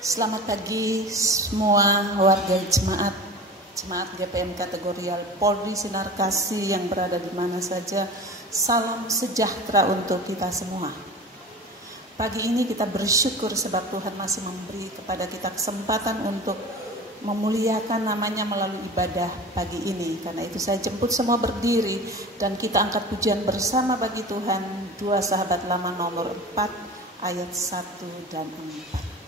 Selamat pagi semua warga jemaat GPM kategorial Polri Sinar Kasih yang berada di mana saja. Salam sejahtera untuk kita semua. Pagi ini kita bersyukur sebab Tuhan masih memberi kepada kita kesempatan untuk memuliakan namanya melalui ibadah pagi ini. Karena itu saya jemput semua berdiri dan kita angkat pujian bersama bagi Tuhan. 2 Sahabat Lama nomor 4 ayat 1 dan 4.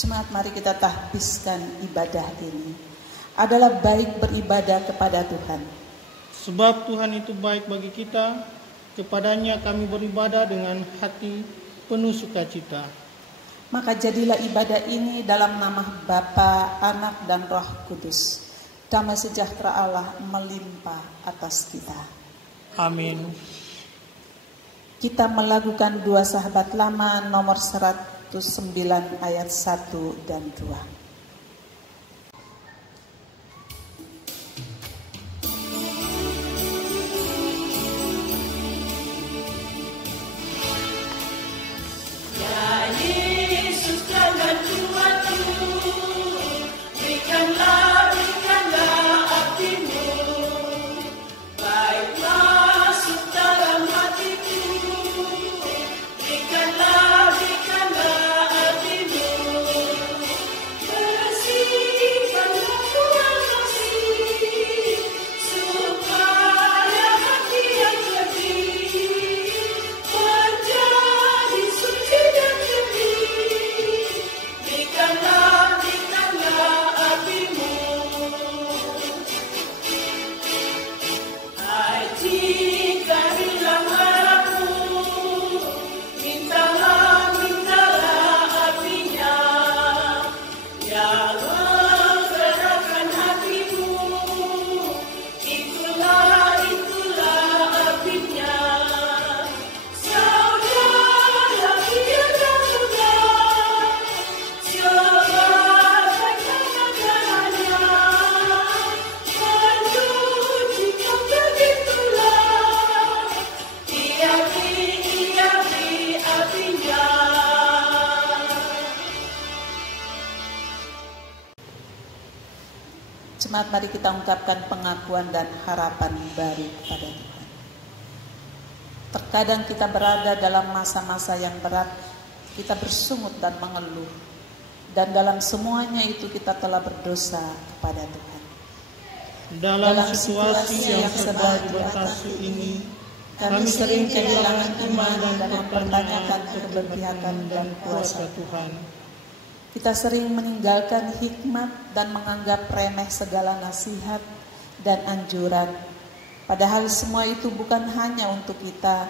Jemaat, mari kita tahbiskan ibadah ini. Adalah baik beribadah kepada Tuhan. Sebab Tuhan itu baik bagi kita, kepadanya kami beribadah dengan hati penuh sukacita. Maka jadilah ibadah ini dalam nama Bapa, Anak, dan Roh Kudus. Damai sejahtera Allah melimpah atas kita. Amin. Kita melakukan 2 Sahabat Lama nomor 109 ayat 1 dan 2. Berikanlah Jemaat, mari kita ungkapkan pengakuan dan harapan baru kepada Tuhan. Terkadang kita berada dalam masa-masa yang berat, kita bersungut dan mengeluh. Dan dalam semuanya itu kita telah berdosa kepada Tuhan. Dalam situasi yang serba dibatasi ini, kami sering kehilangan iman dan mempertanyakan keberpihakan dan kuasa Tuhan. Kita sering meninggalkan hikmat dan menganggap remeh segala nasihat dan anjuran. Padahal semua itu bukan hanya untuk kita,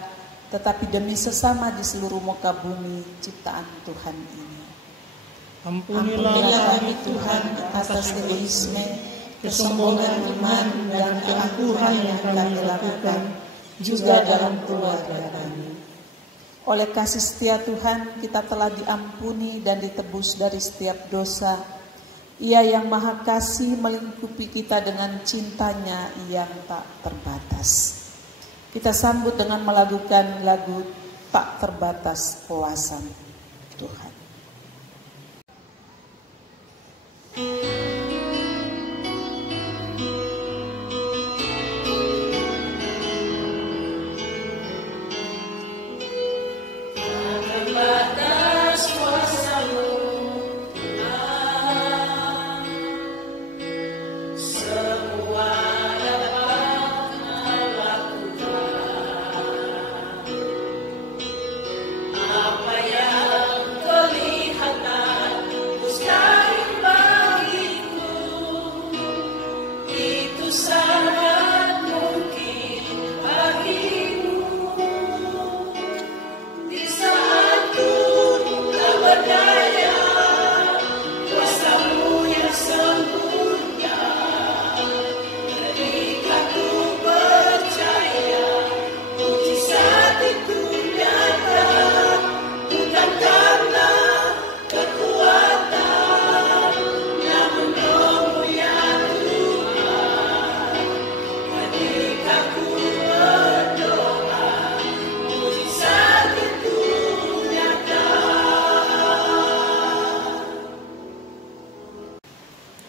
tetapi demi sesama di seluruh muka bumi ciptaan Tuhan ini. Ampunilah kami Tuhan atas egoisme, kesombongan iman dan keangkuhan yang kami lakukan, juga dalam keluarga kami. Oleh kasih setia Tuhan, kita telah diampuni dan ditebus dari setiap dosa. Ia yang maha kasih melingkupi kita dengan cintanya yang tak terbatas. Kita sambut dengan melakukan lagu tak terbatas kuasa Tuhan.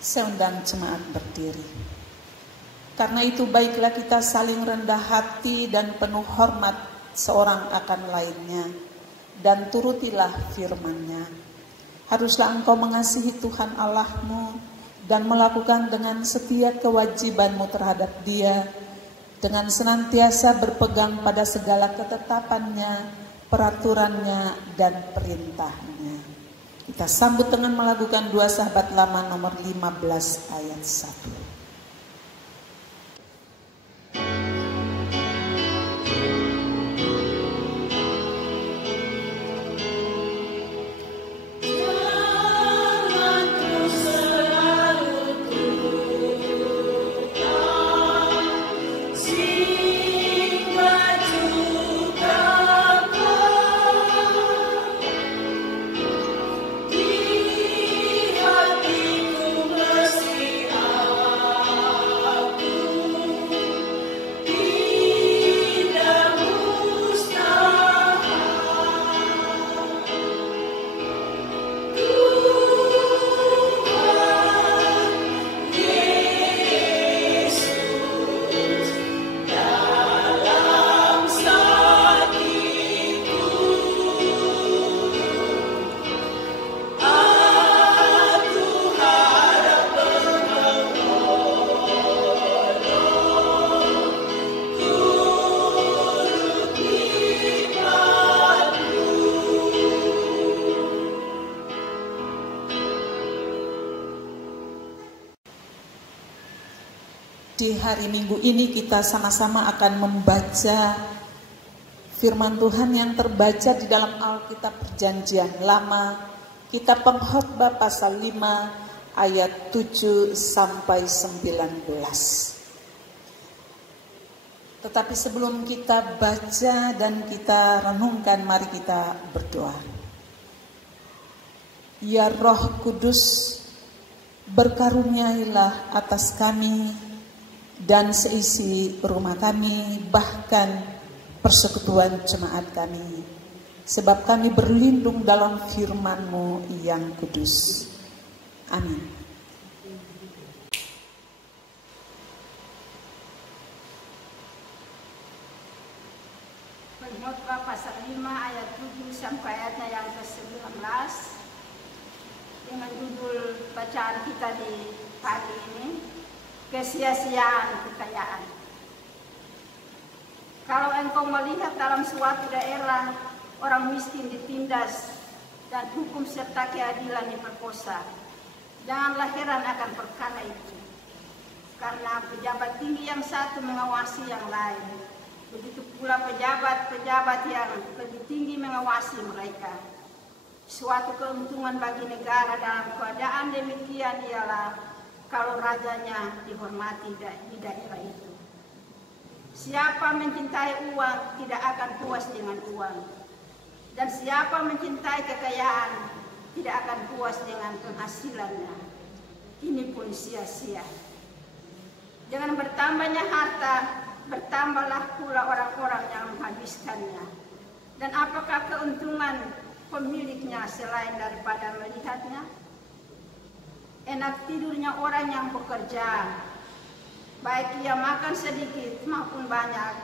Saya undang jemaat berdiri. Karena itu baiklah kita saling rendah hati dan penuh hormat seorang akan lainnya, dan turutilah firman-Nya. Haruslah engkau mengasihi Tuhan Allahmu dan melakukan dengan setia kewajibanmu terhadap Dia, dengan senantiasa berpegang pada segala ketetapan-Nya, peraturan-Nya, dan perintah-Nya. Kita sambut dengan melakukan 2 Sahabat Lama nomor 15 ayat 1. Di hari Minggu ini kita sama-sama akan membaca firman Tuhan yang terbaca di dalam Alkitab Perjanjian Lama, Kitab Pengkhotbah pasal 5 ayat 7 sampai 19. Tetapi sebelum kita baca dan kita renungkan, mari kita berdoa. Ya Roh Kudus, berkaruniailah atas kami dan seisi rumah kami, bahkan persekutuan jemaat kami, sebab kami berlindung dalam firman-Mu yang kudus. Amin. Khotbah pasal 5 ayat 7 sampai ayatnya yang ke-19 dengan judul bacaan kita di pagi ini, kesia-siaan kekayaan. Kalau engkau melihat dalam suatu daerah orang miskin ditindas dan hukum serta keadilan diperkosa, janganlah heran akan perkara itu. Karena pejabat tinggi yang satu mengawasi yang lain, begitu pula pejabat-pejabat yang lebih tinggi mengawasi mereka. Suatu keuntungan bagi negara dalam keadaan demikian ialah kalau rajanya dihormati di daerah itu. Siapa mencintai uang tidak akan puas dengan uang, dan siapa mencintai kekayaan tidak akan puas dengan penghasilannya. Ini pun sia-sia. Dengan bertambahnya harta, bertambahlah pula orang-orang yang menghabiskannya. Dan apakah keuntungan pemiliknya selain daripada melihatnya? Enak tidurnya orang yang bekerja, baik ia makan sedikit maupun banyak,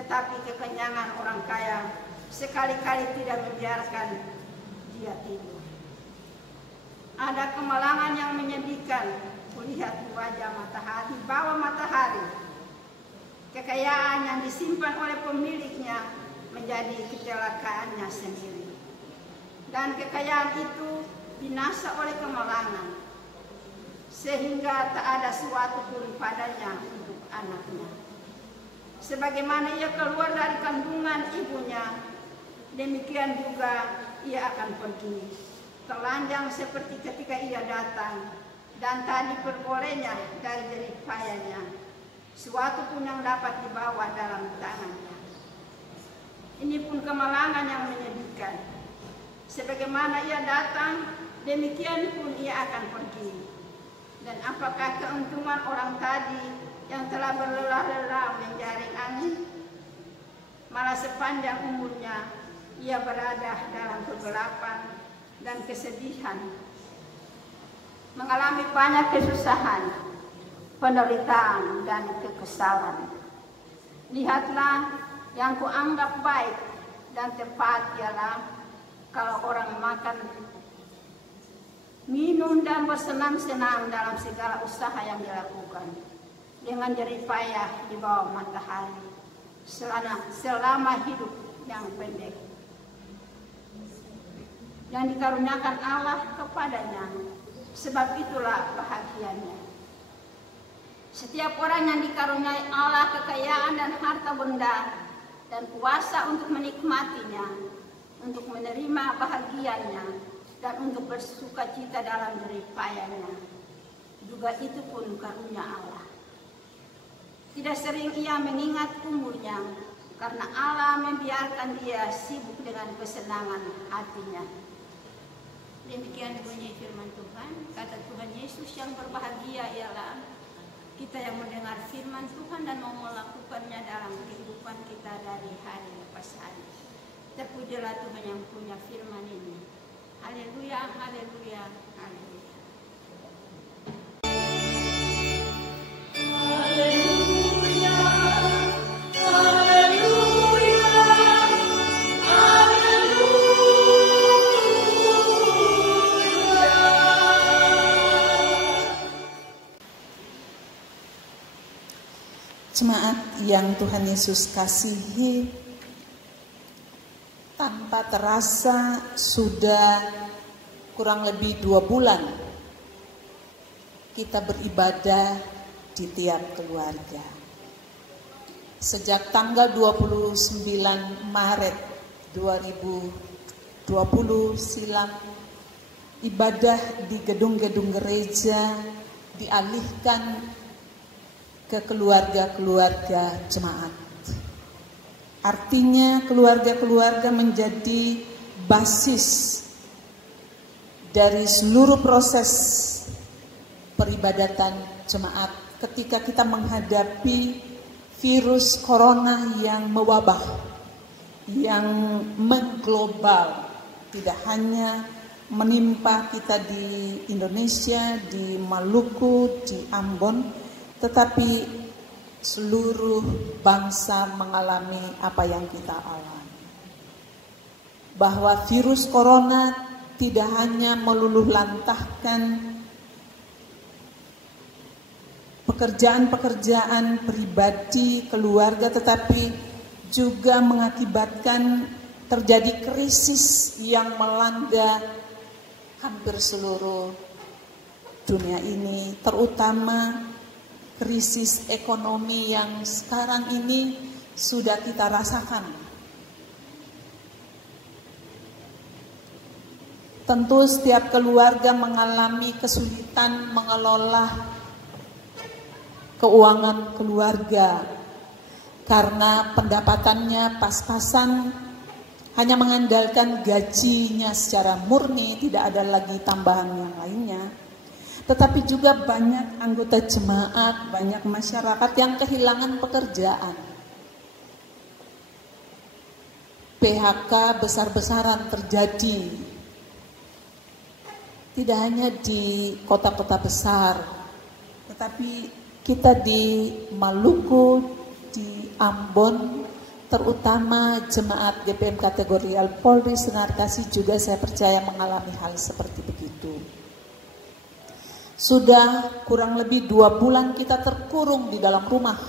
tetapi kekenyangan orang kaya sekali-kali tidak membiarkan dia tidur. Ada kemalangan yang menyedihkan kulihat di wajah matahari, di bawah matahari. Kekayaan yang disimpan oleh pemiliknya menjadi kecelakaannya sendiri. Dan kekayaan itu binasa oleh kemalangan, sehingga tak ada suatu pun padanya untuk anaknya. Sebagaimana ia keluar dari kandungan ibunya, demikian juga ia akan pergi, telanjang seperti ketika ia datang, dan tak diperolehnya dari jerih payahnya suatu pun yang dapat dibawa dalam tangannya. Ini pun kemalangan yang menyedihkan. Sebagaimana ia datang, demikian pun ia akan pergi. Dan apakah keuntungan orang tadi yang telah berlelah-lelah menjaring angin? Malah sepanjang umurnya ia berada dalam kegelapan dan kesedihan, mengalami banyak kesusahan, penderitaan, dan kekesalan. Lihatlah, yang kuanggap baik dan tepat ialah kalau orang makan, minum, dan bersenang-senang dalam segala usaha yang dilakukan dengan jerih payah di bawah matahari selama hidup yang pendek yang dikaruniakan Allah kepadanya. Sebab itulah bahagianya. Setiap orang yang dikaruniai Allah kekayaan dan harta benda dan kuasa untuk menikmatinya, untuk menerima bahagianya, dan untuk bersuka cita dalam jerih payahnya, juga itu pun karunia Allah. Tidak sering ia mengingat umurnya, karena Allah membiarkan dia sibuk dengan kesenangan hatinya. Demikian bunyi firman Tuhan. Kata Tuhan Yesus, yang berbahagia ialah kita yang mendengar firman Tuhan dan mau melakukannya dalam kehidupan kita dari hari lepas hari. Terpujilah Tuhan yang punya firman ini. Haleluya, haleluya, haleluya. Jemaat yang Tuhan Yesus kasihi, tanpa terasa sudah kurang lebih 2 bulan kita beribadah di tiap keluarga. Sejak tanggal 29 Maret 2020 silam, ibadah di gedung-gedung gereja dialihkan ke keluarga-keluarga jemaat. Artinya keluarga-keluarga menjadi basis dari seluruh proses peribadatan jemaat ketika kita menghadapi virus corona yang mewabah, yang mengglobal, tidak hanya menimpa kita di Indonesia, di Maluku, di Ambon, tetapi seluruh bangsa mengalami apa yang kita alami. Bahwa virus corona tidak hanya meluluh lantahkan pekerjaan-pekerjaan pribadi, keluarga, tetapi juga mengakibatkan terjadi krisis yang melanda hampir seluruh dunia ini, terutama krisis ekonomi yang sekarang ini sudah kita rasakan. Tentu setiap keluarga mengalami kesulitan mengelola keuangan keluarga karena pendapatannya pas-pasan, hanya mengandalkan gajinya secara murni, tidak ada lagi tambahan yang lainnya. Tetapi juga banyak anggota jemaat, banyak masyarakat yang kehilangan pekerjaan. PHK besar-besaran terjadi. Tidak hanya di kota-kota besar, tetapi kita di Maluku, di Ambon, terutama jemaat GPM Kategorial Polri Sinar Kasih juga saya percaya mengalami hal seperti begitu. Sudah kurang lebih 2 bulan kita terkurung di dalam rumah.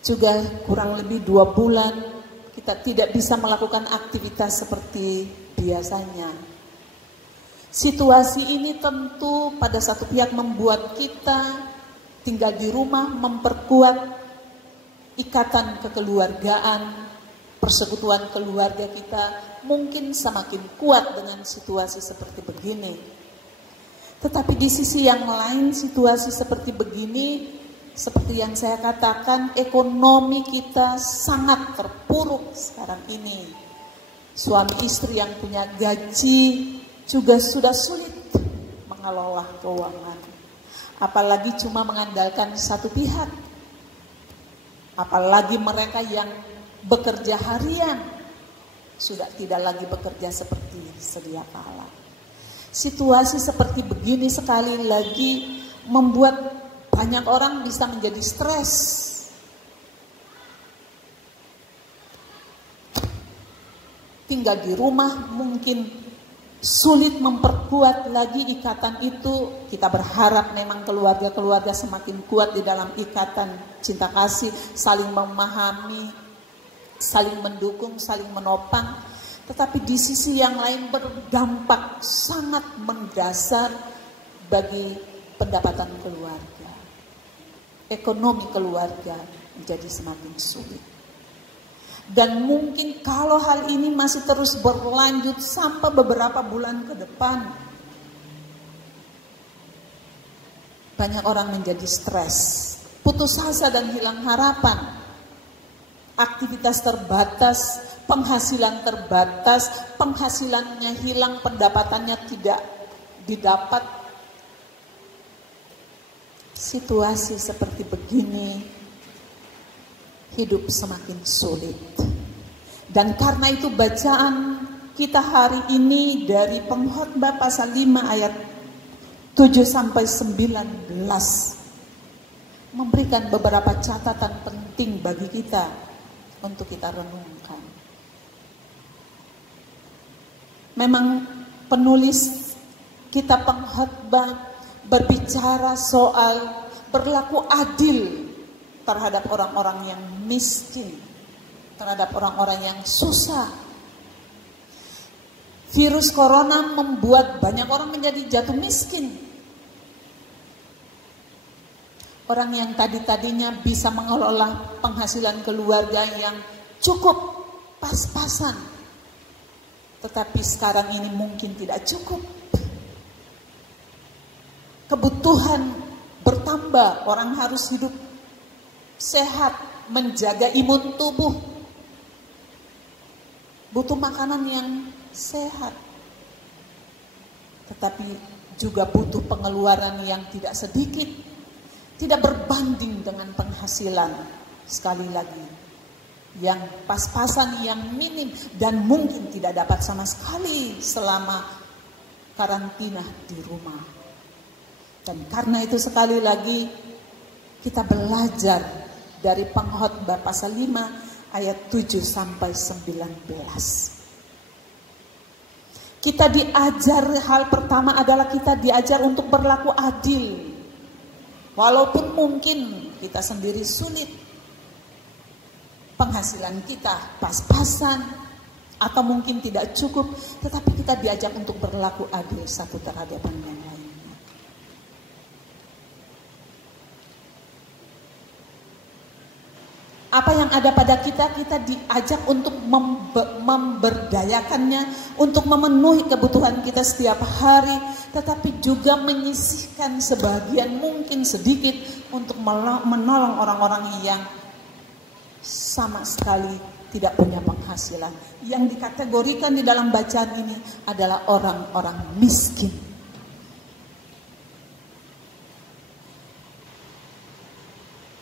Juga kurang lebih 2 bulan kita tidak bisa melakukan aktivitas seperti biasanya. Situasi ini tentu pada satu pihak membuat kita tinggal di rumah memperkuat ikatan kekeluargaan, persekutuan keluarga kita mungkin semakin kuat dengan situasi seperti begini. Tetapi di sisi yang lain, situasi seperti begini, seperti yang saya katakan, ekonomi kita sangat terpuruk sekarang ini. Suami istri yang punya gaji juga sudah sulit mengelola keuangan. Apalagi cuma mengandalkan satu pihak. Apalagi mereka yang bekerja harian sudah tidak lagi bekerja seperti sedia kala. Situasi seperti begini sekali lagi membuat banyak orang bisa menjadi stres. Tinggal di rumah mungkin sulit memperkuat lagi ikatan itu. Kita berharap memang keluarga-keluarga semakin kuat di dalam ikatan cinta kasih, saling memahami, saling mendukung, saling menopang. Tetapi di sisi yang lain berdampak sangat mendasar bagi pendapatan keluarga. Ekonomi keluarga menjadi semakin sulit. Dan mungkin kalau hal ini masih terus berlanjut sampai beberapa bulan ke depan, banyak orang menjadi stres, putus asa dan hilang harapan. Aktivitas terbatas, penghasilan terbatas, penghasilannya hilang, pendapatannya tidak didapat. Situasi seperti begini, hidup semakin sulit. Dan karena itu bacaan kita hari ini dari Pengkhotbah pasal 5 ayat 7 sampai 19 memberikan beberapa catatan penting bagi kita untuk kita renungkan. Memang penulis kitab Pengkhotbah berbicara soal berlaku adil terhadap orang-orang yang miskin, terhadap orang-orang yang susah. Virus corona membuat banyak orang menjadi jatuh miskin. Orang yang tadinya bisa mengelola penghasilan keluarga yang cukup pas-pasan, tetapi sekarang ini mungkin tidak cukup. Kebutuhan bertambah, orang harus hidup sehat, menjaga imun tubuh, butuh makanan yang sehat, tetapi juga butuh pengeluaran yang tidak sedikit, tidak berbanding dengan penghasilan, sekali lagi, yang pas-pasan, yang minim, dan mungkin tidak dapat sama sekali selama karantina di rumah. Dan karena itu sekali lagi kita belajar dari Pengkhotbah pasal 5 ayat 7 sampai 19. Kita diajar, hal pertama adalah kita diajar untuk berlaku adil. Walaupun mungkin kita sendiri sulit, penghasilan kita pas-pasan, atau mungkin tidak cukup, tetapi kita diajak untuk berlaku adil satu terhadap yang lainnya. Apa yang ada pada kita, kita diajak untuk memberdayakannya, untuk memenuhi kebutuhan kita setiap hari, tetapi juga menyisihkan sebagian mungkin sedikit untuk menolong orang-orang yang sama sekali tidak punya penghasilan. Yang dikategorikan di dalam bacaan ini adalah orang-orang miskin.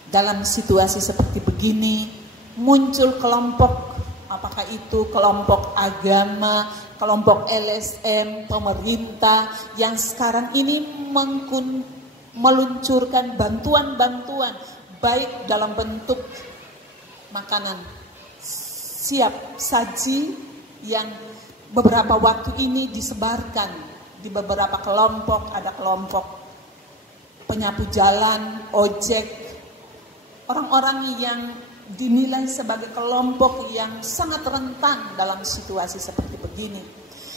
Dalam situasi seperti begini, muncul kelompok, apakah itu kelompok agama, kelompok LSM, pemerintah, yang sekarang ini meluncurkan bantuan-bantuan, baik dalam bentuk makanan siap saji yang beberapa waktu ini disebarkan di beberapa kelompok. Ada kelompok penyapu jalan, ojek, orang-orang yang dinilai sebagai kelompok yang sangat rentan dalam situasi seperti begini.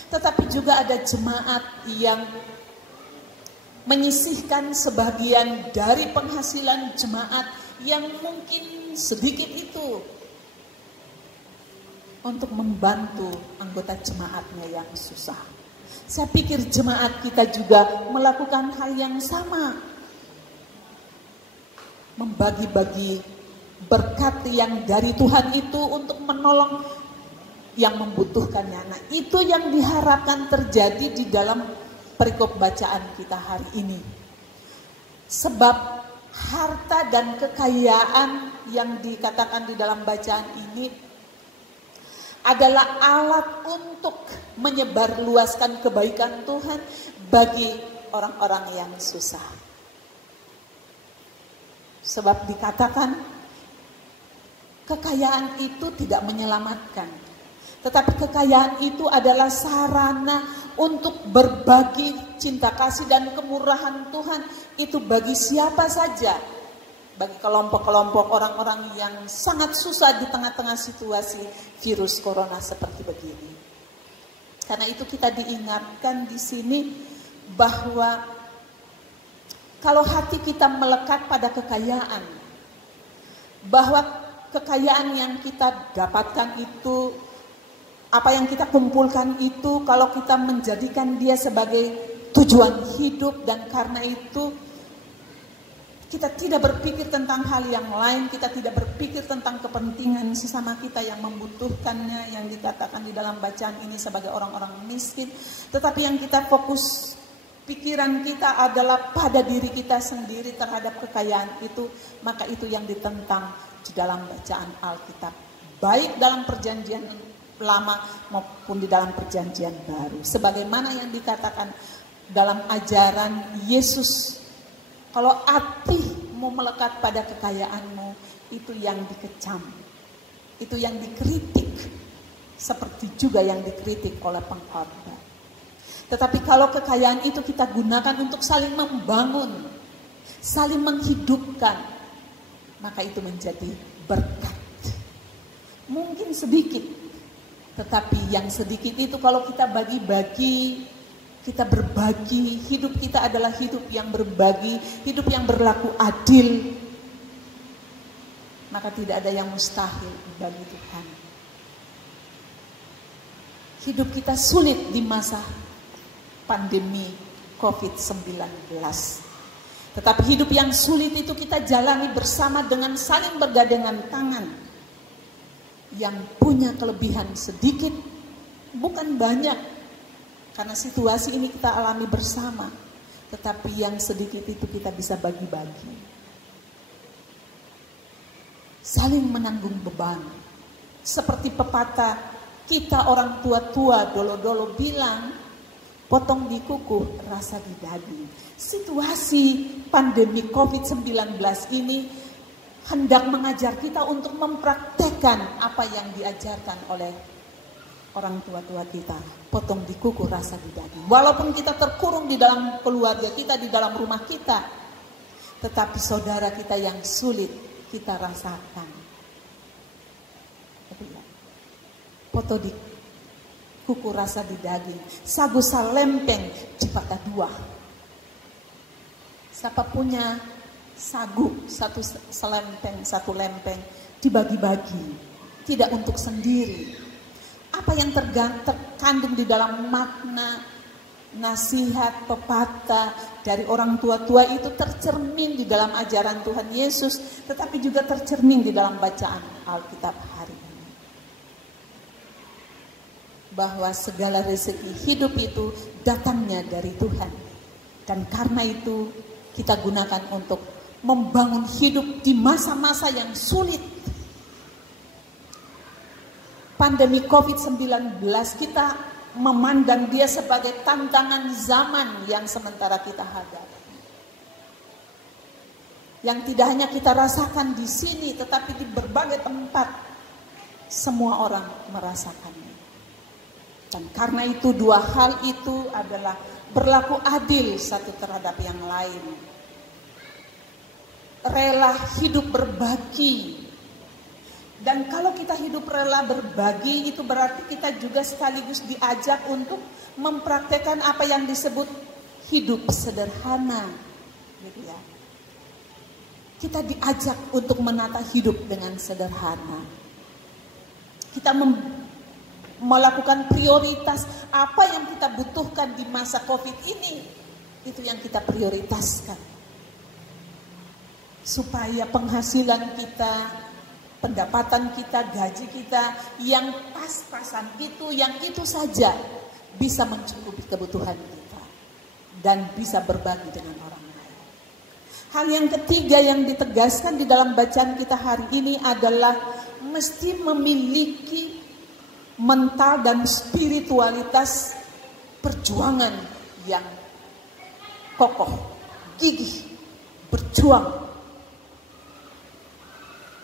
Tetapi juga ada jemaat yang menyisihkan sebagian dari penghasilan jemaat yang mungkin sedikit itu untuk membantu anggota jemaatnya yang susah. Saya pikir jemaat kita juga melakukan hal yang sama. Membagi-bagi berkat yang dari Tuhan itu untuk menolong yang membutuhkannya. Nah, itu yang diharapkan terjadi di dalam perikop bacaan kita hari ini. Sebab harta dan kekayaan yang dikatakan di dalam bacaan ini adalah alat untuk menyebarluaskan kebaikan Tuhan bagi orang-orang yang susah. Sebab dikatakan kekayaan itu tidak menyelamatkan, tetapi kekayaan itu adalah sarana untuk berbagi cinta kasih dan kemurahan Tuhan itu bagi siapa saja, bagi kelompok-kelompok orang-orang yang sangat susah di tengah-tengah situasi virus corona seperti begini. Karena itu kita diingatkan di sini bahwa kalau hati kita melekat pada kekayaan, bahwa kekayaan yang kita dapatkan itu, apa yang kita kumpulkan itu, kalau kita menjadikan dia sebagai tujuan hidup, dan karena itu kita tidak berpikir tentang hal yang lain, kita tidak berpikir tentang kepentingan sesama kita yang membutuhkannya, yang dikatakan di dalam bacaan ini sebagai orang-orang miskin, tetapi yang kita fokus pikiran kita adalah pada diri kita sendiri terhadap kekayaan itu, maka itu yang ditentang di dalam bacaan Alkitab, baik dalam perjanjian lama maupun di dalam perjanjian baru. Sebagaimana yang dikatakan dalam ajaran Yesus, kalau hatimu melekat pada kekayaanmu, itu yang dikecam, itu yang dikritik, seperti juga yang dikritik oleh pengkhotbah. Tetapi kalau kekayaan itu kita gunakan untuk saling membangun, saling menghidupkan, maka itu menjadi berkat. Mungkin sedikit, tetapi yang sedikit itu kalau kita bagi-bagi, kita berbagi, hidup kita adalah hidup yang berbagi, hidup yang berlaku adil, maka tidak ada yang mustahil bagi Tuhan. Hidup kita sulit di masa pandemi COVID-19. Tetapi hidup yang sulit itu kita jalani bersama dengan saling bergandengan tangan. Yang punya kelebihan sedikit, bukan banyak, karena situasi ini kita alami bersama. Tetapi yang sedikit itu kita bisa bagi-bagi. Saling menanggung beban. Seperti pepatah kita orang tua-tua dolo-dolo bilang, potong di kuku, rasa di daging. Situasi pandemi COVID-19 ini hendak mengajar kita untuk mempraktekkan apa yang diajarkan oleh orang tua-tua kita. Potong di kuku, rasa di daging. Walaupun kita terkurung di dalam keluarga kita, di dalam rumah kita, tetapi saudara kita yang sulit kita rasakan. Potong di kuku, rasa di daging. Sagu salempeng cipata dua. Siapa punya sagu satu lempeng dibagi-bagi, tidak untuk sendiri. Apa yang terkandung di dalam makna nasihat pepatah dari orang tua-tua itu tercermin di dalam ajaran Tuhan Yesus, tetapi juga tercermin di dalam bacaan Alkitab hari ini. Bahwa segala rezeki hidup itu datangnya dari Tuhan. Dan karena itu kita gunakan untuk membangun hidup di masa-masa yang sulit. Pandemi COVID-19 kita memandang dia sebagai tantangan zaman yang sementara kita hadapi. Yang tidak hanya kita rasakan di sini, tetapi di berbagai tempat semua orang merasakannya. Dan karena itu dua hal itu adalah berlaku adil satu terhadap yang lain. Rela hidup berbagi. Dan kalau kita hidup rela berbagi, itu berarti kita juga sekaligus diajak untuk mempraktekkan apa yang disebut hidup sederhana. Gitu ya. Kita diajak untuk menata hidup dengan sederhana. Kita melakukan prioritas apa yang kita butuhkan di masa COVID ini. Itu yang kita prioritaskan. Supaya penghasilan kita, pendapatan kita, gaji kita yang pas-pasan itu, yang itu saja bisa mencukupi kebutuhan kita dan bisa berbagi dengan orang lain. Hal yang ketiga yang ditegaskan di dalam bacaan kita hari ini adalah mesti memiliki mental dan spiritualitas perjuangan yang kokoh, gigih, berjuang.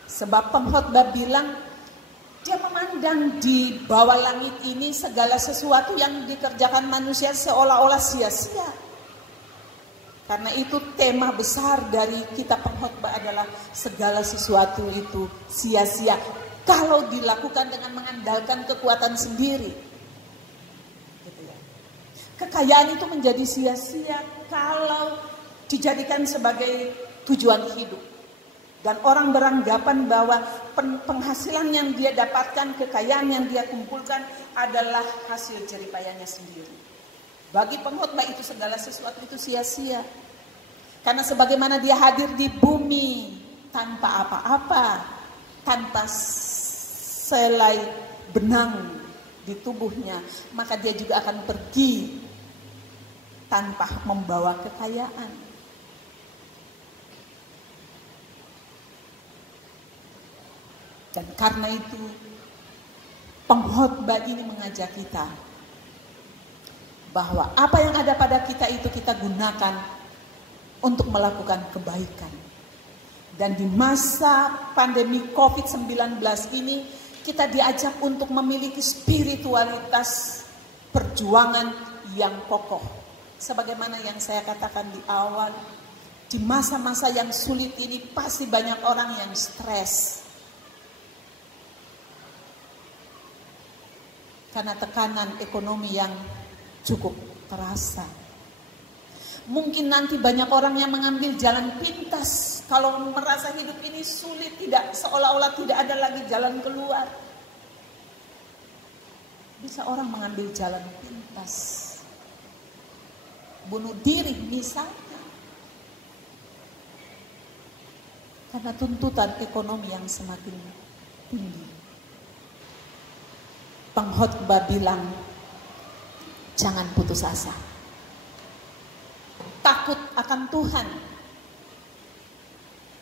Sebab pengkhotbah bilang dia memandang di bawah langit ini segala sesuatu yang dikerjakan manusia seolah-olah sia-sia. Karena itu tema besar dari kitab pengkhotbah adalah segala sesuatu itu sia-sia kalau dilakukan dengan mengandalkan kekuatan sendiri. Gitu ya. Kekayaan itu menjadi sia-sia kalau dijadikan sebagai tujuan hidup. Dan orang beranggapan bahwa penghasilan yang dia dapatkan, kekayaan yang dia kumpulkan adalah hasil jeripayanya sendiri. Bagi pengkhotbah itu segala sesuatu itu sia-sia. Karena sebagaimana dia hadir di bumi tanpa apa-apa, tanpa selai benang di tubuhnya, maka dia juga akan pergi tanpa membawa kekayaan. Dan karena itu pengkhotbah ini mengajak kita bahwa apa yang ada pada kita itu kita gunakan untuk melakukan kebaikan. Dan di masa pandemi COVID-19 ini kita diajak untuk memiliki spiritualitas perjuangan yang kokoh. Sebagaimana yang saya katakan di awal, di masa-masa yang sulit ini pasti banyak orang yang stres. Karena tekanan ekonomi yang cukup terasa. Mungkin nanti banyak orang yang mengambil jalan pintas. Kalau merasa hidup ini sulit, tidak seolah-olah tidak ada lagi jalan keluar. Bisa orang mengambil jalan pintas. Bunuh diri misalnya. Karena tuntutan ekonomi yang semakin tinggi. Pengkhotbah bilang, jangan putus asa. Takut akan Tuhan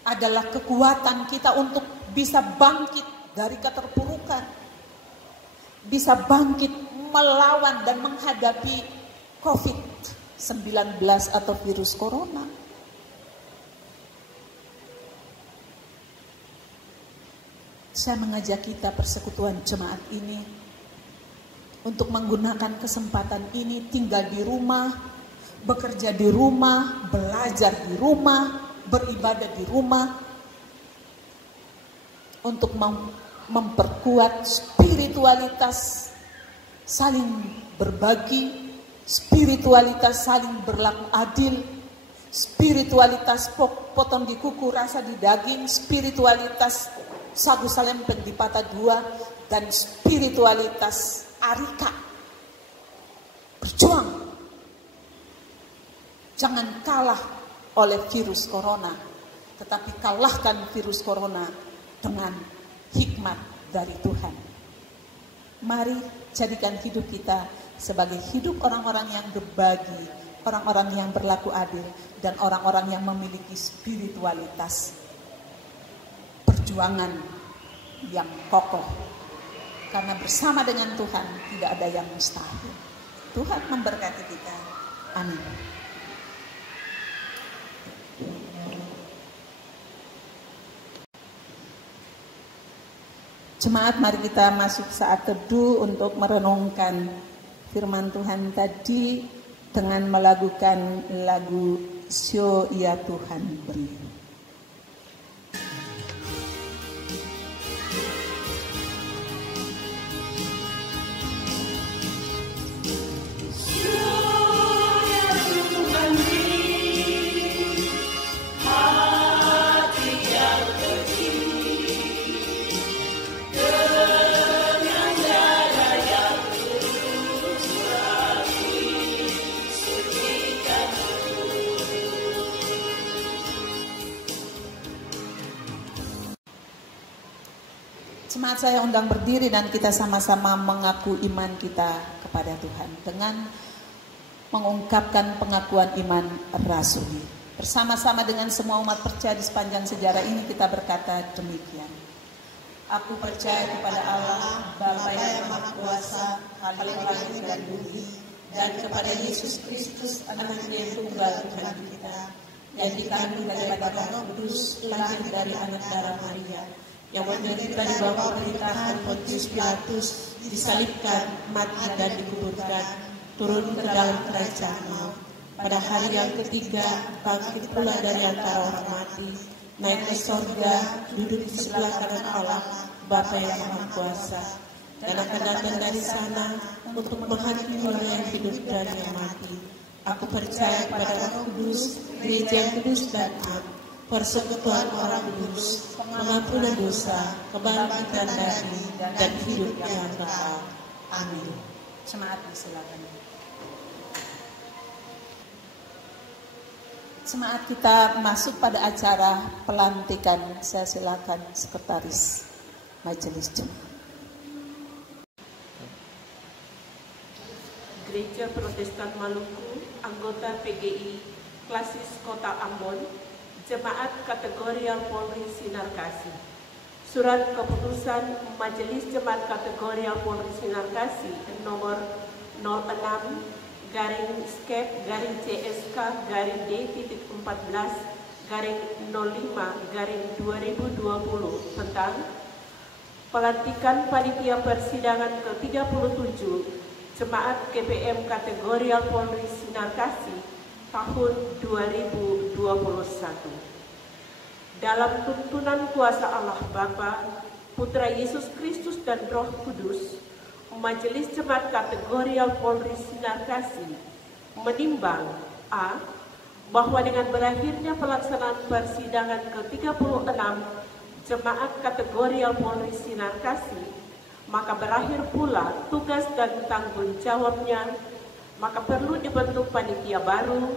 adalah kekuatan kita untuk bisa bangkit dari keterpurukan. Bisa bangkit melawan dan menghadapi COVID-19 atau virus corona. Saya mengajak kita persekutuan jemaat ini untuk menggunakan kesempatan ini, tinggal di rumah, bekerja di rumah, belajar di rumah, beribadah di rumah, untuk memperkuat spiritualitas saling berbagi, spiritualitas saling berlaku adil, spiritualitas potong di kuku rasa di daging, spiritualitas sagu salempeng di patah dua, dan spiritualitas arika. Berjuang, jangan kalah oleh virus corona, tetapi kalahkan virus corona dengan hikmat dari Tuhan. Mari jadikan hidup kita sebagai hidup orang-orang yang berbagi, orang-orang yang berlaku adil, dan orang-orang yang memiliki spiritualitas perjuangan yang kokoh. Karena bersama dengan Tuhan tidak ada yang mustahil. Tuhan memberkati kita. Amin. Jemaat, mari kita masuk saat teduh untuk merenungkan firman Tuhan tadi dengan melakukan lagu Sio Ya Tuhan Beri. Jemaat, saya undang berdiri dan kita sama-sama mengaku iman kita kepada Tuhan dengan mengungkapkan pengakuan iman rasuli. Bersama-sama dengan semua umat percaya di sepanjang sejarah ini kita berkata demikian. Aku percaya kepada Allah, Bapa yang Maha Kuasa, Khalik langit dan bumi, dan kepada Yesus Kristus, Anak-Nya yang tunggal Tuhan kita, yang dikandung daripada Roh Kudus, lahir dari anak darah Maria, yang menderita di bawah pemerintahan Pontius Pilatus, disalibkan, mati dan dikuburkan, turun ke dalam kerajaan maut. Pada hari yang ketiga, bangkit pula dari antara orang mati, naik ke sorga, duduk di sebelah kanan Allah, Bapa yang Maha Kuasa, dan akan datang dari sana untuk menghakimi orang yang hidup dan yang mati. Aku percaya kepada Roh Kudus, Gereja yang kudus dan am, persekutuan orang kudus, pengampunan dosa, kebangkitan daging, dan hidup yang kekal. Amin. Jemaat, silakan. Jemaat, kita masuk pada acara pelantikan. Saya silakan Sekretaris Majelis Jemaat. Gereja Protestan Maluku, anggota PGI, Klasis Kota Ambon, Jemaat Kategorial Polri Sinar Kasih. Surat Keputusan Majelis Jemaat Kategorial Polri Sinar Kasih nomor 06-D.14-05-2020 tentang pelantikan panitia persidangan ke-37 Jemaat GPM Kategorial Polri Sinar Kasih tahun 2021. Dalam tuntunan kuasa Allah Bapa, Putra Yesus Kristus dan Roh Kudus, Majelis Jemaat Kategorial Polri Sinar Kasih menimbang A. Bahwa dengan berakhirnya pelaksanaan persidangan ke-36 Jemaat Kategorial Polri Sinar Kasih, maka berakhir pula tugas dan tanggung jawabnya, maka perlu dibentuk panitia baru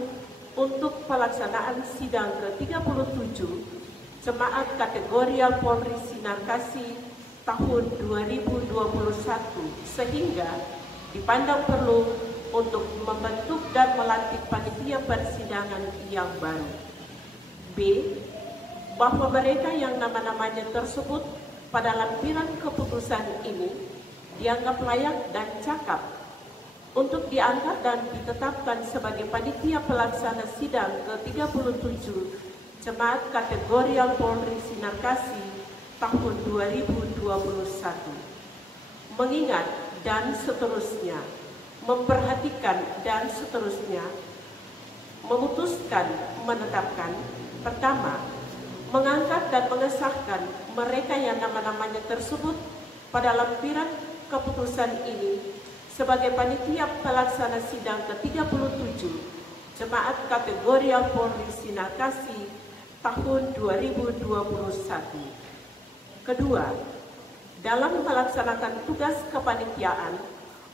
untuk pelaksanaan sidang ke-37 Jemaat Kategorial Polri Sinar Kasih tahun 2021, sehingga dipandang perlu untuk membentuk dan melantik panitia persidangan yang baru. B. Bahwa mereka yang nama-namanya tersebut pada lampiran keputusan ini dianggap layak dan cakap untuk diangkat dan ditetapkan sebagai panitia pelaksana sidang ke-37 Jemaat Kategorial Polri Sinar Kasih tahun 2021. Mengingat dan seterusnya, memperhatikan dan seterusnya, memutuskan, menetapkan. Pertama, mengangkat dan mengesahkan mereka yang nama-namanya tersebut pada lampiran keputusan ini sebagai panitia pelaksana sidang ke-37 Jemaat Kategorial Polri Sinar Kasih tahun 2021. Kedua, dalam melaksanakan tugas kepanitiaan,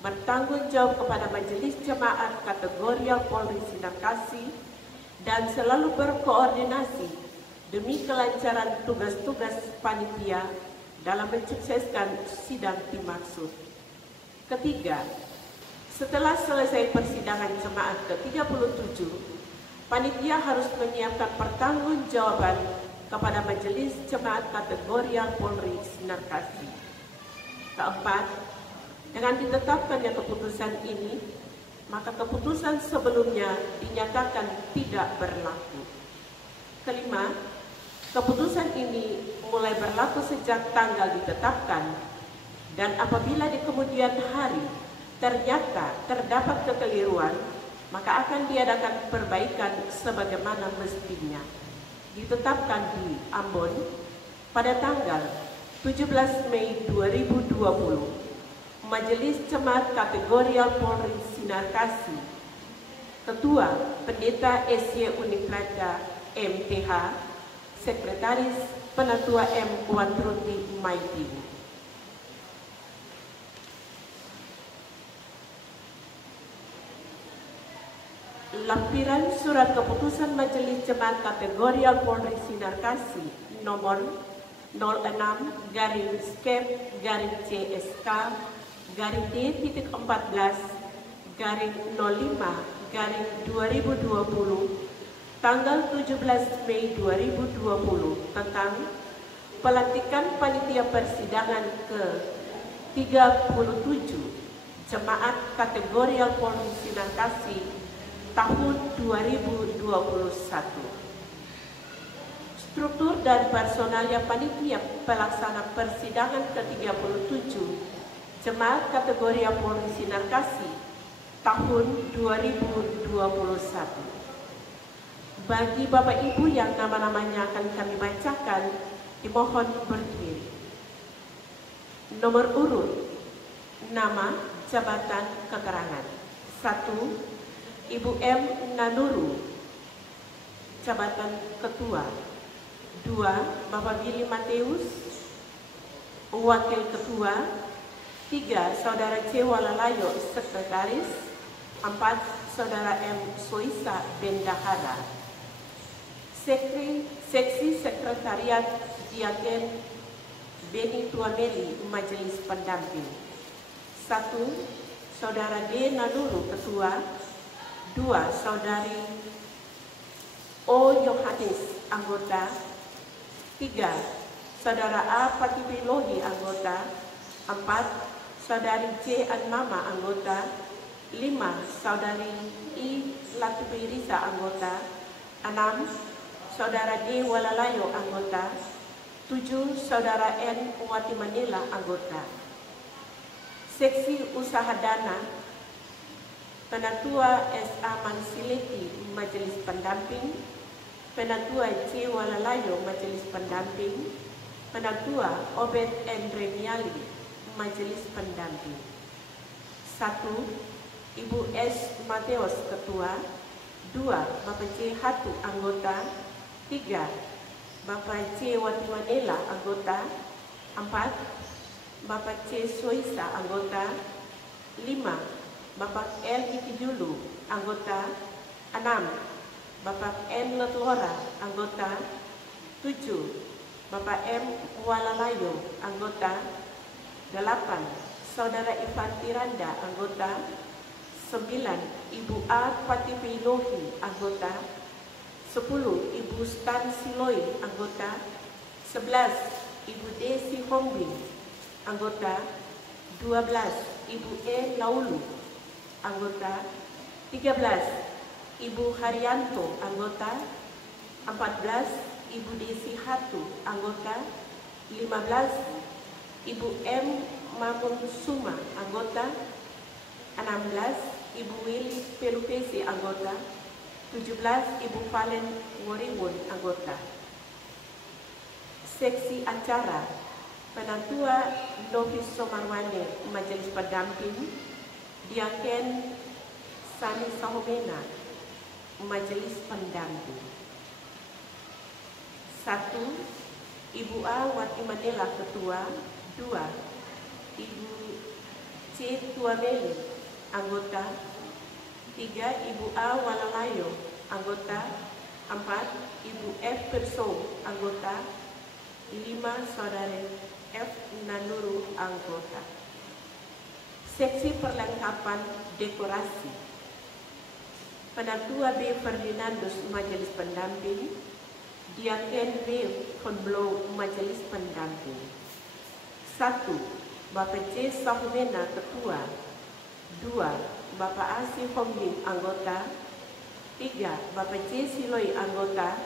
bertanggung jawab kepada Majelis Jemaat Kategorial Polri Sinar Kasih dan selalu berkoordinasi demi kelancaran tugas-tugas panitia dalam mensukseskan sidang dimaksud. Ketiga, setelah selesai persidangan Jemaat ke-37, panitia harus menyiapkan pertanggungjawaban kepada Majelis Jemaat Kategorial Polri Sinar Kasih. Keempat, dengan ditetapkannya keputusan ini, maka keputusan sebelumnya dinyatakan tidak berlaku. Kelima, keputusan ini mulai berlaku sejak tanggal ditetapkan, dan apabila di kemudian hari ternyata terdapat kekeliruan, maka akan diadakan perbaikan sebagaimana mestinya. Ditetapkan di Ambon pada tanggal 17 Mei 2020, Majelis Jemaat Kategorial Polri Sinar Kasih, Ketua Pendeta SY Uniprata MTH, Sekretaris Penatua M. Wantruti Maidin. Lampiran Surat Keputusan Majelis Jemaat Kategorial Polri Sinar Kasih nomor 06-C-D.14-05-2020 tanggal 17 Mei 2020 tentang pelantikan panitia persidangan ke-37 Jemaat Kategorial Polri Sinar Kasih tahun 2021. Struktur dan personalia panitia pelaksana persidangan ke-37 Jemaat Kategorial Polri Sinar Kasih tahun 2021. Bagi Bapak Ibu yang nama-namanya akan kami bacakan, dimohon berdiri. Nomor urut, nama, jabatan, keterangan. 1. Ibu M. Nanuru, jabatan Ketua. 2. Bapak Billy Mateus, Wakil Ketua. 3. Saudara C. Walalayo, Sekretaris. 4. Saudara M. Soisa Bendahara. Seksi Sekretariat Diaken Beni Tuameli, Majelis Pendamping. 1. Saudara D. Nanuru, Ketua. 2. Saudari O. Yohanes, anggota. 3. Saudara A. Patipilohi, anggota. 4. Saudari J. Anmama, anggota. 5. Saudari I. Latubirisa, anggota. 6. Saudara D. Walalayo, anggota. 7. Saudara N. Wati Manila, anggota. Seksi Usaha Dana Penatua S.A. Mansileti, Majelis Pendamping. Penatua C. Walalayo, Majelis Pendamping. Penatua Obed N. Remiali, Majelis Pendamping. 1. Ibu S. Mateos, Ketua. 2. Bapak C. Hatu, anggota. 3. Bapak C. Watiwanela, anggota. 4. Bapak C. Soisa, anggota. 5. Bapak L. Ikijulu, anggota. 6. Bapak N. Letuhora, anggota. 7. Bapak M. Walalayo, anggota. 8. Saudara Ivan Tiranda, anggota. 9. Ibu A. Patipilohi, anggota. 10. Ibu Stan Siloi, anggota. 11. Ibu Desi Hombing, anggota. 12. Ibu E. Laulu, anggota. 13, Ibu Haryanto, anggota. 14, Ibu Desi Hatu, anggota. 15, Ibu M. Mamun Suma, anggota. 16, Ibu Willy Pelupesi, anggota. 17, Ibu Valen Woriwon, anggota. Seksi acara, Penatua Novis Somarwane, Majelis Pendamping. Diaken Sani Sahomena, Majelis Pendamping. 1, Ibu A. Wati Manila, Ketua. 2, Ibu C. Tuameli, anggota. 3, Ibu A. Walalayo, anggota. 4, Ibu F. Perso, anggota. 5, Saudara F. Nanuru, anggota. Seksi perlengkapan dekorasi, Penatua B. Ferdinandus, Majelis Pendamping. Diaken B. Von Blow, Majelis Pendamping. 1, Bapak C. Sahumena, Ketua. 2, Bapak A. Si Hombing, anggota. 3, Bapak C. Siloi, anggota.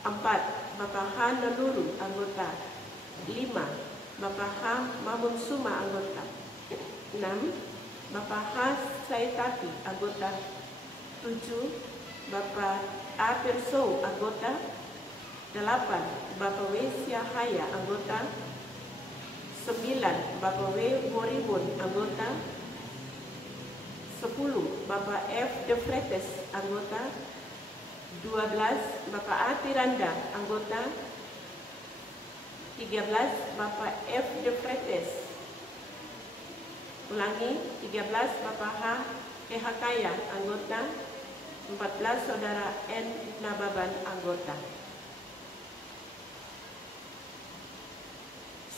4, Bapak H. Nanuru, anggota. 5, Bapak H. Mamun Suma, anggota. 6, Bapak H. Saitati, anggota. 7, Bapak A. Perso, anggota. 8, Bapak W. Siahaya, anggota. 9, Bapak W. Woriwon, anggota. 10, Bapak F. De Fretes, anggota. 12, Bapak A. Tiranda, anggota. 13, Bapak F. De Fretes. Ulangi, 13, Bapak H. Hakaya, anggota. 14, Saudara N. Nababan, anggota.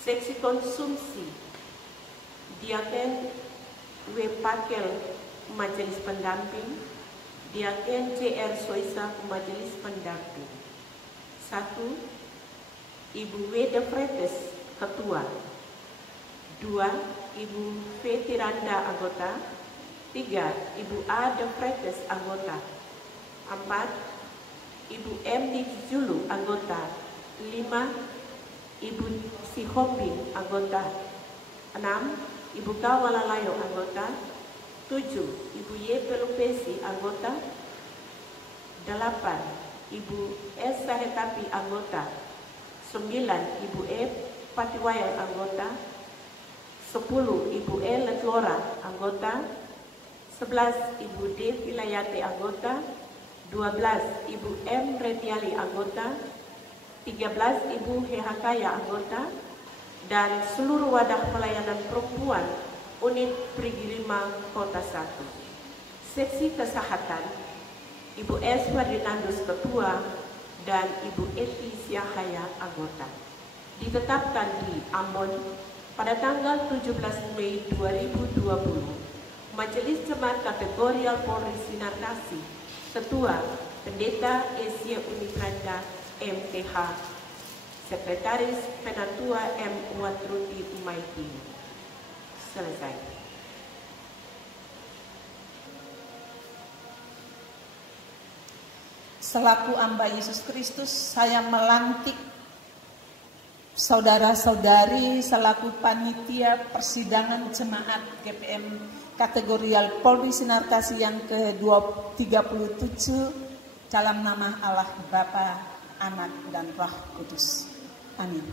Seksi konsumsi, Diaken W. Pakel, Majelis Pendamping. Diaken CR Soisa, Majelis Pendamping. 1, Ibu W. De Fretes, Ketua. 2, Ibu V. Tiranda, anggota. 3, Ibu A. De Fretes, anggota. 4, Ibu M. Dijulu, anggota. 5, Ibu Si Hombing, anggota. 6, Ibu K. Walalayo, anggota. 7, Ibu Y. Pelupesi, anggota. 8, Ibu S. Sahetapi, anggota. 9, Ibu E. Patiwayang, anggota. 10, Ibu E. Letlora, anggota. 11, Ibu D. Vilayati, anggota. 12, Ibu M. Retiali, anggota. 13, Ibu Hakaya, anggota. Dan seluruh wadah pelayanan perempuan unit Perigi 5 Kota 1. Seksi kesehatan, Ibu S. Ferdinandus, Ketua, dan Ibu Eti Siahaya, anggota. Ditetapkan di Ambon pada tanggal 17 Mei 2020. Majelis Jemaat Kategorial Polri Sinar Kasih, Ketua Pendeta Asia Unipranda MTH, Sekretaris Penatua M. Watruti Umaiti. Selesai. Selaku hamba Yesus Kristus, saya melantik saudara-saudari selaku panitia persidangan jemaat GPM Kategorial Polri Sinar Kasih yang ke-37 dalam nama Allah Bapa, Anak, dan Roh Kudus. Amin.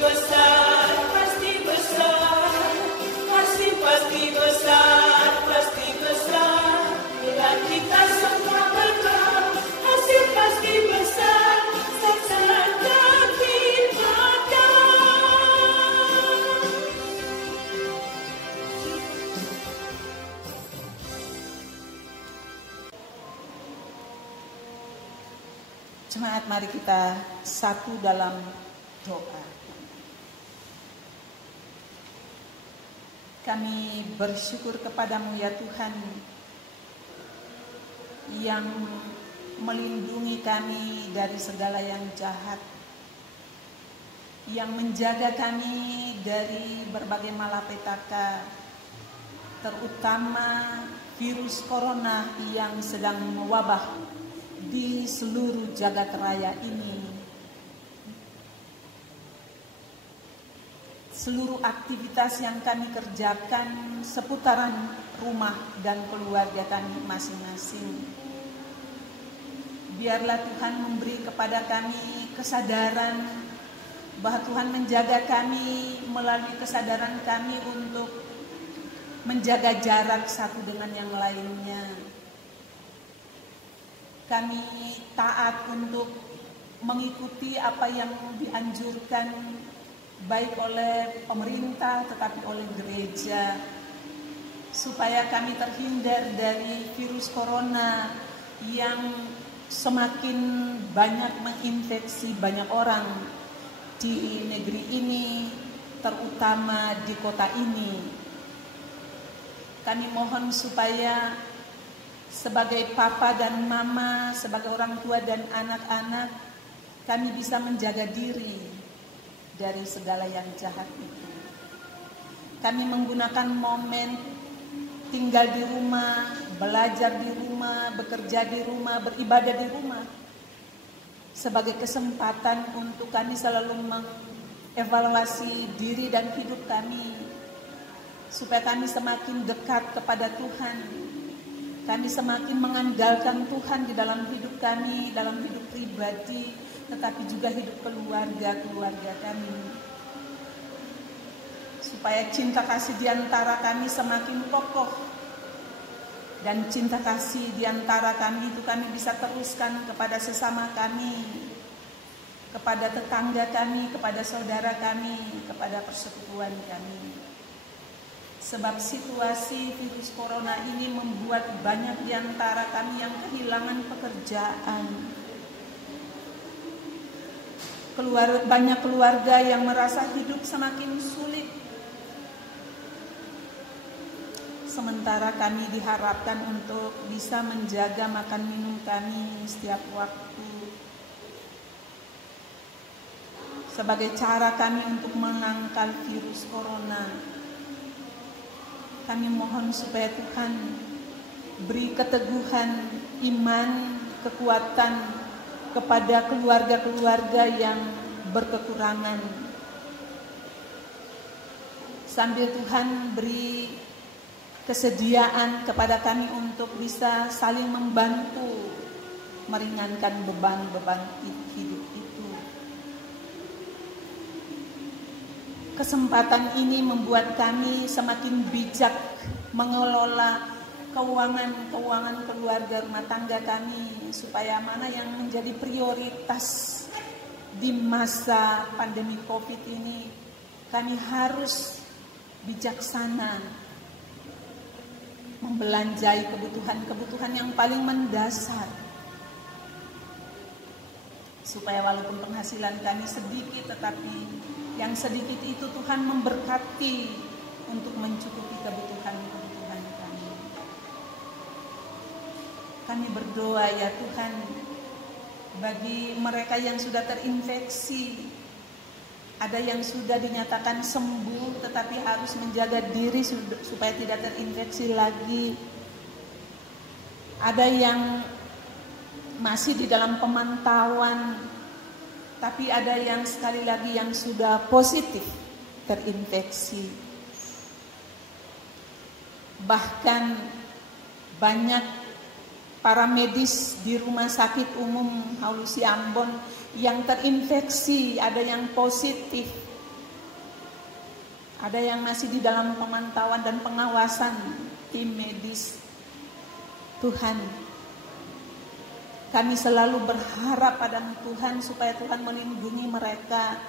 besar, pasti besar. Kasih pasti besar, pasti besar. Bila kita semua berdoa, hasil pasti besar. Sesaat kita. Jemaat, mari kita satu dalam doa. Kami bersyukur kepadamu ya Tuhan, yang melindungi kami dari segala yang jahat, yang menjaga kami dari berbagai malapetaka, terutama virus corona yang sedang mewabah di seluruh jagat raya ini. Seluruh aktivitas yang kami kerjakan seputaran rumah dan keluarga kami masing-masing. Biarlah Tuhan memberi kepada kami kesadaran bahwa Tuhan menjaga kami melalui kesadaran kami untuk menjaga jarak satu dengan yang lainnya. Kami taat untuk mengikuti apa yang dianjurkan baik oleh pemerintah tetapi oleh gereja, supaya kami terhindar dari virus corona yang semakin banyak menginfeksi banyak orang di negeri ini, terutama di kota ini. Kami mohon supaya sebagai papa dan mama, sebagai orang tua dan anak-anak, kami bisa menjaga diri dari segala yang jahat itu. Kami menggunakan momen tinggal di rumah, belajar di rumah, bekerja di rumah, beribadah di rumah sebagai kesempatan untuk kami selalu mengevaluasi diri dan hidup kami, supaya kami semakin dekat kepada Tuhan. Kami semakin mengandalkan Tuhan di dalam hidup kami, dalam hidup pribadi, tetapi juga hidup keluarga kami. Supaya cinta kasih di antara kami semakin kokoh, dan cinta kasih di antara kami itu kami bisa teruskan kepada sesama kami, kepada tetangga kami, kepada saudara kami, kepada persekutuan kami. Sebab situasi virus corona ini membuat banyak di antara kami yang kehilangan pekerjaan. Banyak keluarga yang merasa hidup semakin sulit. Sementara kami diharapkan untuk bisa menjaga makan minum kami setiap waktu, sebagai cara kami untuk menangkal virus corona. Kami mohon supaya Tuhan beri keteguhan iman, kekuatan kepada keluarga-keluarga yang berkekurangan. Sambil Tuhan beri kesediaan kepada kami untuk bisa saling membantu meringankan beban-beban hidup itu. Kesempatan ini membuat kami semakin bijak mengelola keuangan keluarga rumah tangga kami, supaya mana yang menjadi prioritas di masa pandemi COVID ini. Kami harus bijaksana membelanjai kebutuhan yang paling mendasar, supaya walaupun penghasilan kami sedikit, tetapi yang sedikit itu Tuhan memberkati untuk mencukupi kebutuhan kami. Kami berdoa ya Tuhan, bagi mereka yang sudah terinfeksi, ada yang sudah dinyatakan sembuh tetapi harus menjaga diri supaya tidak terinfeksi lagi. Ada yang masih di dalam pemantauan, tapi ada yang sekali lagi yang sudah positif terinfeksi. Bahkan banyak para medis di Rumah Sakit Umum Haulusi Ambon yang terinfeksi, ada yang positif, ada yang masih di dalam pemantauan dan pengawasan tim medis. Tuhan, kami selalu berharap pada Tuhan supaya Tuhan melindungi mereka.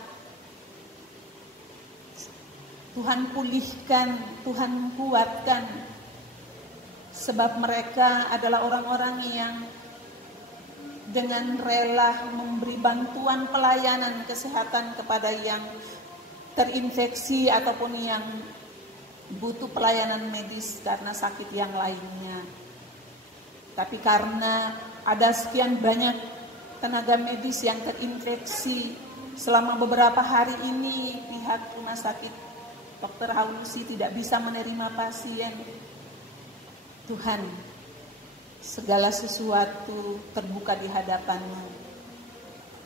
Tuhan pulihkan, Tuhan kuatkan. Sebab mereka adalah orang-orang yang dengan rela memberi bantuan pelayanan kesehatan kepada yang terinfeksi ataupun yang butuh pelayanan medis karena sakit yang lainnya. Tapi karena ada sekian banyak tenaga medis yang terinfeksi selama beberapa hari ini, pihak rumah sakit Dr. Haulusi tidak bisa menerima pasien. Tuhan, segala sesuatu terbuka di hadapan-Mu.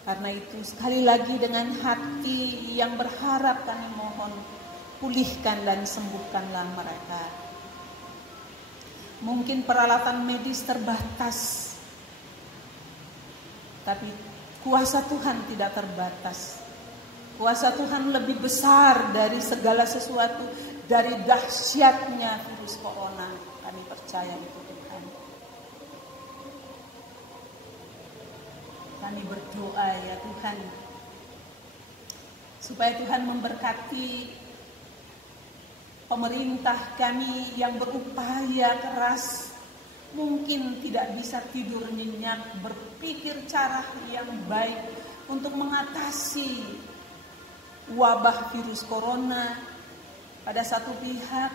Karena itu sekali lagi dengan hati yang berharap kami mohon, pulihkan dan sembuhkanlah mereka. Mungkin peralatan medis terbatas, tapi kuasa Tuhan tidak terbatas. Kuasa Tuhan lebih besar dari segala sesuatu, dari dahsyatnya virus corona. Kami percaya itu Tuhan. Kami berdoa ya Tuhan, supaya Tuhan memberkati pemerintah kami yang berupaya keras, mungkin tidak bisa tidur nyenyak, berpikir cara yang baik untuk mengatasi wabah virus corona pada satu pihak,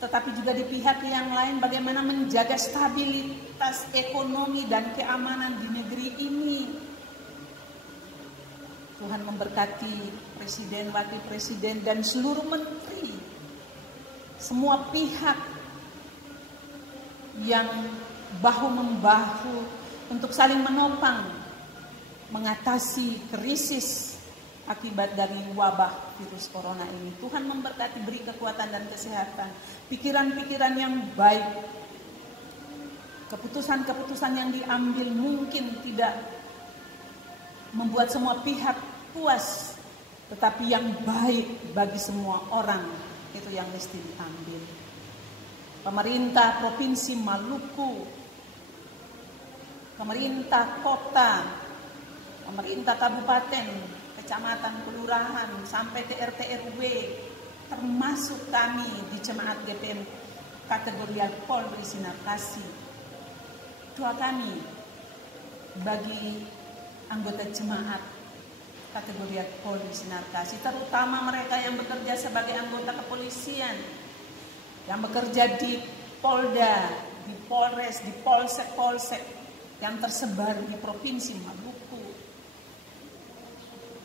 tetapi juga di pihak yang lain bagaimana menjaga stabilitas ekonomi dan keamanan di negeri ini. Tuhan memberkati Presiden, Wakil Presiden dan seluruh menteri, semua pihak yang bahu-membahu untuk saling menopang mengatasi krisis akibat dari wabah virus corona ini. Tuhan memberkati, beri kekuatan dan kesehatan, pikiran-pikiran yang baik, keputusan-keputusan yang diambil mungkin tidak membuat semua pihak puas, tetapi yang baik bagi semua orang itu yang mesti diambil. Pemerintah Provinsi Maluku, pemerintah kota, pemerintah kabupaten, kecamatan, kelurahan, sampai ke RT RW, termasuk kami di Jemaat GPM Kategorial Polri Sinar Kasih. Doa kami bagi anggota Jemaat Kategorial Polri Sinar Kasih, terutama mereka yang bekerja sebagai anggota kepolisian, yang bekerja di Polda, di Polres, di Polsek-Polsek yang tersebar di Provinsi Maluku.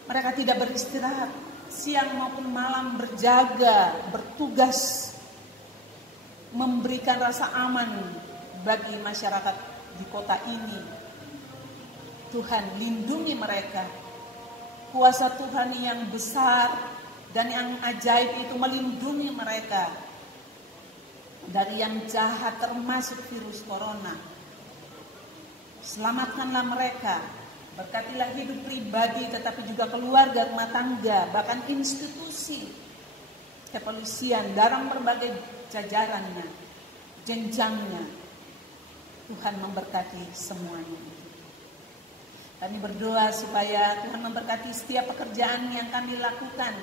Mereka tidak beristirahat, siang maupun malam berjaga, bertugas, memberikan rasa aman bagi masyarakat di kota ini. Tuhan lindungi mereka. Kuasa Tuhan yang besar dan yang ajaib itu melindungi mereka dari yang jahat termasuk virus corona. Selamatkanlah mereka. Berkatilah hidup pribadi tetapi juga keluarga, rumah tangga, bahkan institusi kepolisian dalam berbagai jajarannya, jenjangnya. Tuhan memberkati semuanya. Kami berdoa supaya Tuhan memberkati setiap pekerjaan yang kami lakukan,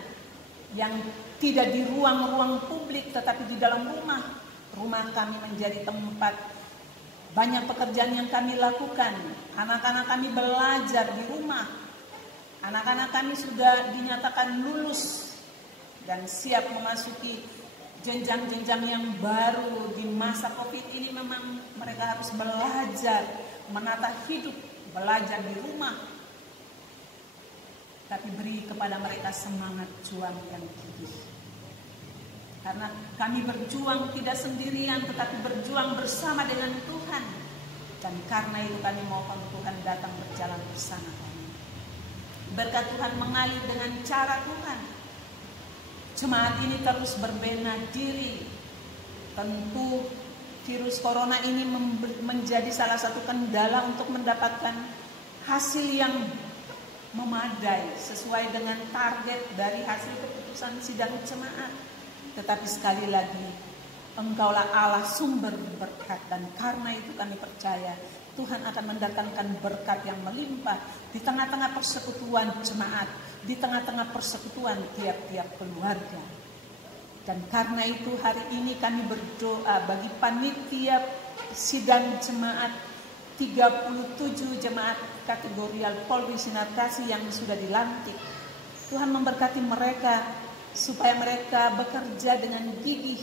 yang tidak di ruang-ruang publik tetapi di dalam rumah. Rumah kami menjadi tempat banyak pekerjaan yang kami lakukan. Anak-anak kami belajar di rumah. Anak-anak kami sudah dinyatakan lulus dan siap memasuki jenjang-jenjang yang baru. Di masa Covid ini memang mereka harus belajar, menata hidup, belajar di rumah. Tapi beri kepada mereka semangat juang yang tinggi. Karena kami berjuang tidak sendirian, tetapi berjuang bersama dengan Tuhan. Dan karena itu kami mohon Tuhan datang berjalan bersama kami. Berkat Tuhan mengalir dengan cara Tuhan. Jemaat ini terus berbenah diri. Tentu virus corona ini menjadi salah satu kendala untuk mendapatkan hasil yang memadai sesuai dengan target dari hasil keputusan sidang jemaat. Tetapi sekali lagi, Engkaulah Allah sumber berkat, dan karena itu kami percaya Tuhan akan mendatangkan berkat yang melimpah di tengah-tengah persekutuan jemaat, di tengah-tengah persekutuan tiap-tiap keluarga. Dan karena itu hari ini kami berdoa bagi panitia sidang jemaat 37 jemaat kategorial Polri Sinar Kasih yang sudah dilantik. Tuhan memberkati mereka supaya mereka bekerja dengan gigih.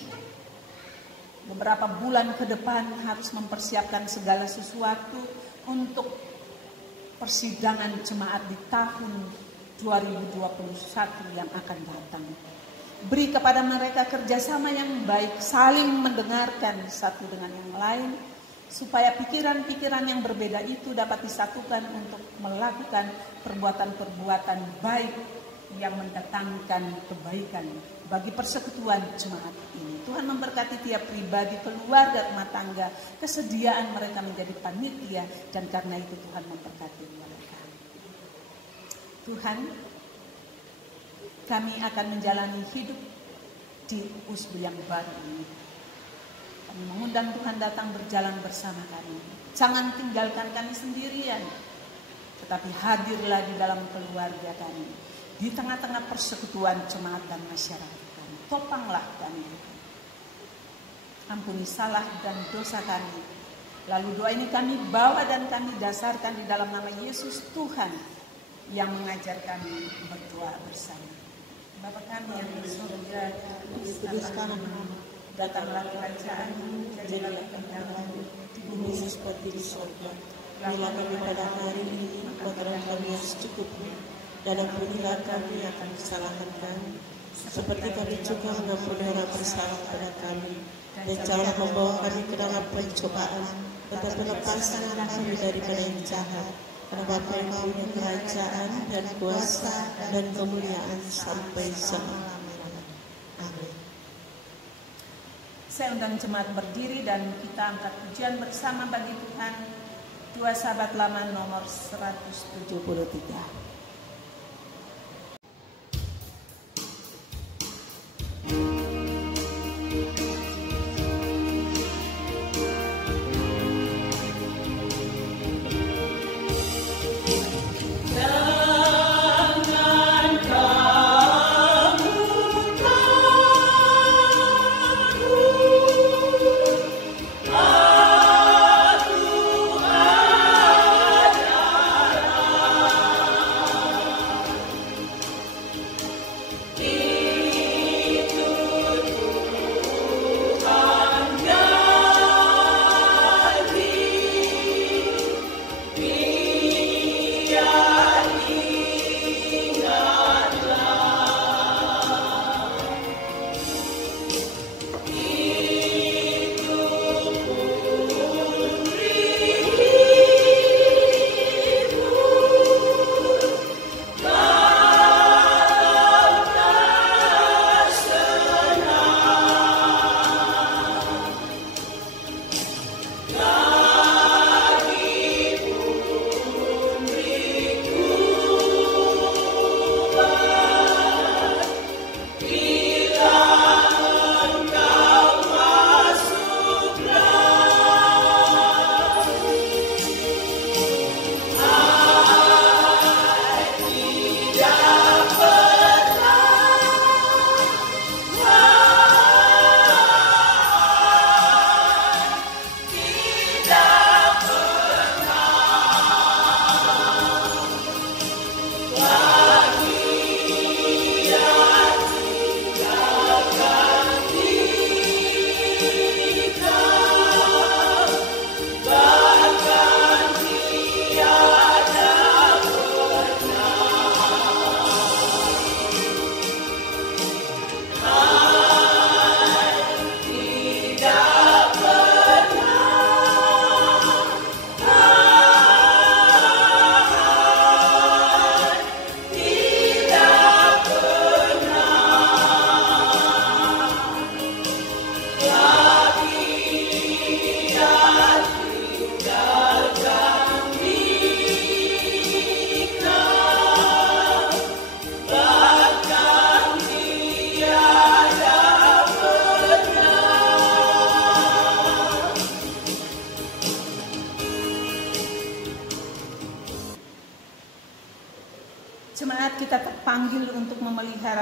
Beberapa bulan ke depan harus mempersiapkan segala sesuatu untuk persidangan jemaat di tahun 2021 yang akan datang. Beri kepada mereka kerjasama yang baik, saling mendengarkan satu dengan yang lain, supaya pikiran-pikiran yang berbeda itu dapat disatukan untuk melakukan perbuatan-perbuatan baik yang mendatangkan kebaikan bagi persekutuan jemaat ini. Tuhan memberkati tiap pribadi, keluarga, rumah tangga, kesediaan mereka menjadi panitia, dan karena itu Tuhan memberkati mereka. Tuhan, kami akan menjalani hidup di usbu yang baru ini. Kami mengundang Tuhan datang berjalan bersama kami. Jangan tinggalkan kami sendirian, tetapi hadirlah di dalam keluarga kami, di tengah-tengah persekutuan jemaat dan masyarakat kami. Topanglah kami. Ampuni salah dan dosa kami. Lalu doa ini kami bawa dan kami dasarkan di dalam nama Yesus Tuhan yang mengajar kami berdoa bersama. Bapa kami yang di surga, dikuduskanlah namamu. Datanglah kerajaan-Mu, jadilah kehendakmu di bumi seperti di surga. Berilah kami pada hari ini makanan kami yang secukupnya, dan ampunilah kami akan kesalahan kami, seperti kami juga mengampuni orang bersalah pada kami. Dan janganlah membawa kami ke dalam pencobaan, tetapi lepaskanlah kami daripada yang jahat. Karena Bapa yang punya kerajaan dan kuasa dan kemuliaan sampai selama-lamanya. Amin. Saya undang jemaat berdiri dan kita angkat pujian bersama bagi Tuhan. 2 Sahabat Lama nomor 173.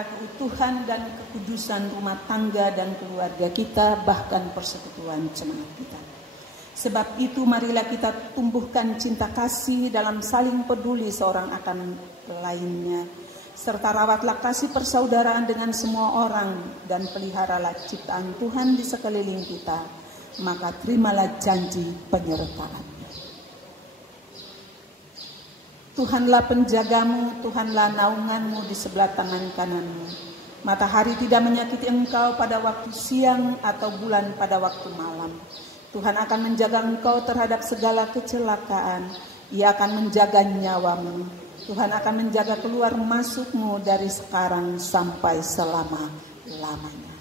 memelihara keutuhan dan kekudusan rumah tangga dan keluarga kita, bahkan persekutuan jemaat kita. Sebab itu marilah kita tumbuhkan cinta kasih dalam saling peduli seorang akan lainnya, serta rawatlah kasih persaudaraan dengan semua orang, dan peliharalah ciptaan Tuhan di sekeliling kita, maka terimalah janji penyertaan. Tuhanlah penjagamu, Tuhanlah naunganmu di sebelah tangan kananmu. Matahari tidak menyakiti engkau pada waktu siang atau bulan pada waktu malam. Tuhan akan menjaga engkau terhadap segala kecelakaan. Ia akan menjaga nyawamu. Tuhan akan menjaga keluar masukmu dari sekarang sampai selama-lamanya.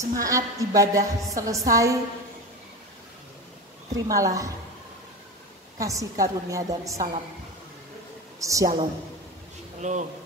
Jemaat ibadah selesai, terimalah kasih karunia dan salam. Shalom. Shalom.